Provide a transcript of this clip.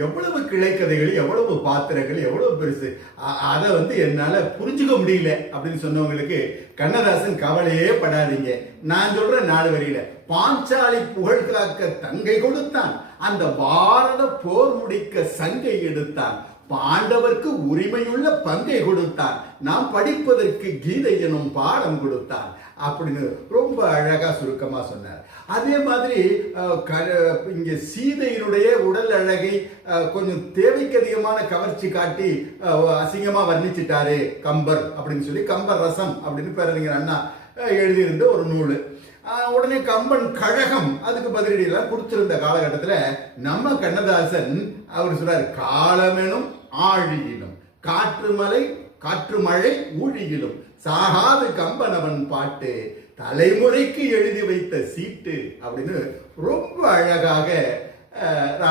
எவ்வளவு கிளைக்கதைகள், எவ்வளவு பாத்திரங்கள், எவ்வளவு பெருசு, அதை என்னால புரிஞ்சுக்க முடியல அப்படின்னு சொன்னவங்களுக்கு கண்ணதாசன் கவலையே படாதீங்க. நான் சொல்ற 4 வரியில, பாஞ்சாலி புகழ் காக்க தங்கை கொடுத்தான், அந்த பாரத போர் முடிக்க சங்கை எடுத்தான், பாண்டவர்க்கு உரிமையுள்ள பங்கை கொடுத்தான், நாம் படிப்பதற்கு கீதை எனும் பாடம் கொடுத்தான் அப்படின்னு ரொம்ப அழகா சுருக்கமா சொன்னார். அதே மாதிரி இங்க சீதையினுடைய உடல் அழகை கொஞ்சம் தேவைக்கு அதிகமான கவர்ச்சி காட்டி அசிங்கமா வர்ணிச்சிட்டாரு கம்பர் அப்படின்னு சொல்லி கம்பர் ரசம் அப்படின்னு பேரறிஞர் அண்ணா எழுதியிருந்த ஒரு நூல். உடனே கம்பன் கழகம் அதுக்கு பதிலடியெல்லாம் கொடுத்திருந்த காலகட்டத்தில் நம்ம கண்ணதாசன் அவர் சொல்றாரு, காலமெனும் ஆழியிலும் காற்று மழை ஊழியிலும் சாகாது கம்பனவன் பாட்டு, தலைமுறைக்கு எழுதி வைத்த சீட்டு அப்படின்னு ரொம்ப அழகாக